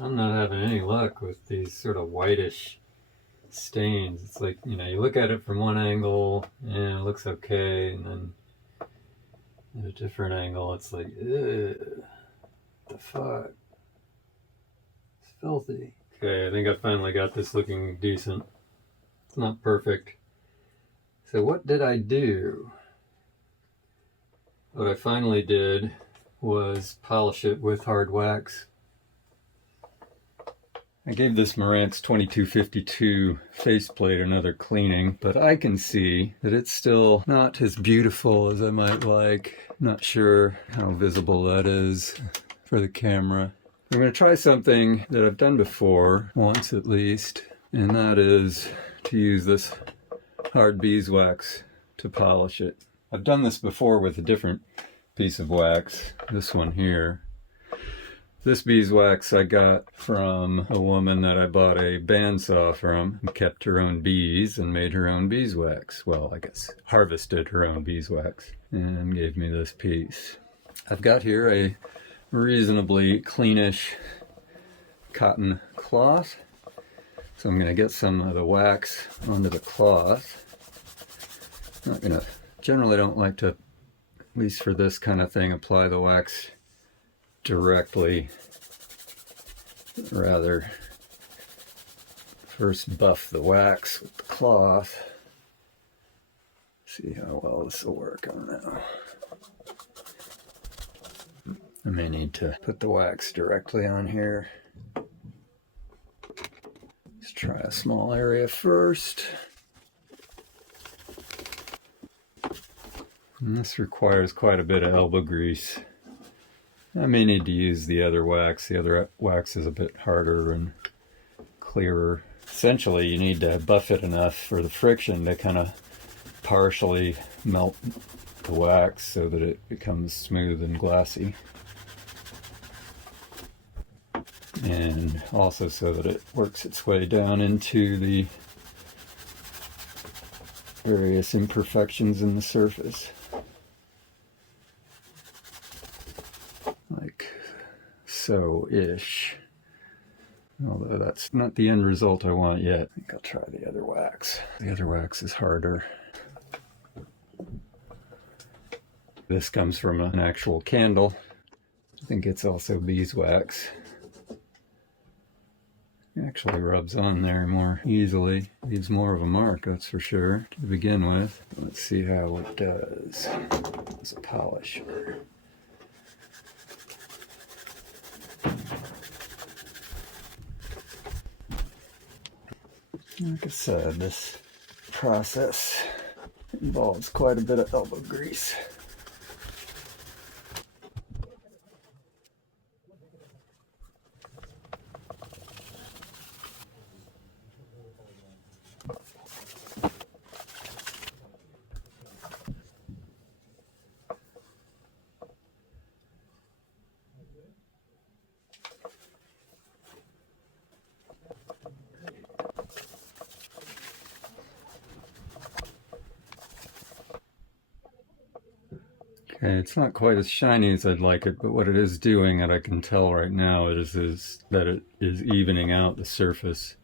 I'm not having any luck with these sort of whitish stains. It's like, you know, you look at it from one angle and it looks okay, and then at a different angle it's like, ugh, the fuck? It's filthy. Okay, I think I finally got this looking decent. It's not perfect. So what did I do? What I finally did was polish it with hard wax. I gave this Marantz 2252 faceplate another cleaning, but I can see that it's still not as beautiful as I might like. Not sure how visible that is for the camera. I'm going to try something that I've done before, once at least, and that is to use this hard beeswax to polish it. I've done this before with a different piece of wax, this one here. This beeswax I got from a woman that I bought a bandsaw from, who kept her own bees and made her own beeswax. Well, I guess harvested her own beeswax and gave me this piece. I've got here a reasonably cleanish cotton cloth. So I'm going to get some of the wax onto the cloth. Generally don't like to, at least for this kind of thing, apply the wax directly. Rather, first buff the wax with the cloth. See how well this will work. I don't know. I may need to put the wax directly on here. Let's try a small area first. And this requires quite a bit of elbow grease. I may need to use the other wax. The other wax is a bit harder and clearer. Essentially, you need to buff it enough for the friction to kind of partially melt the wax so that it becomes smooth and glassy. And also so that it works its way down into the various imperfections in the surface. Like so-ish. Although that's not the end result I want yet. I think I'll try the other wax. The other wax is harder. This comes from an actual candle. I think it's also beeswax. It actually rubs on there more easily. Leaves more of a mark, that's for sure, to begin with. Let's see how it does as a polisher. Like I said, this process involves quite a bit of elbow grease. Okay, it's not quite as shiny as I'd like it, but what it is doing, and I can tell right now, is that it is evening out the surface.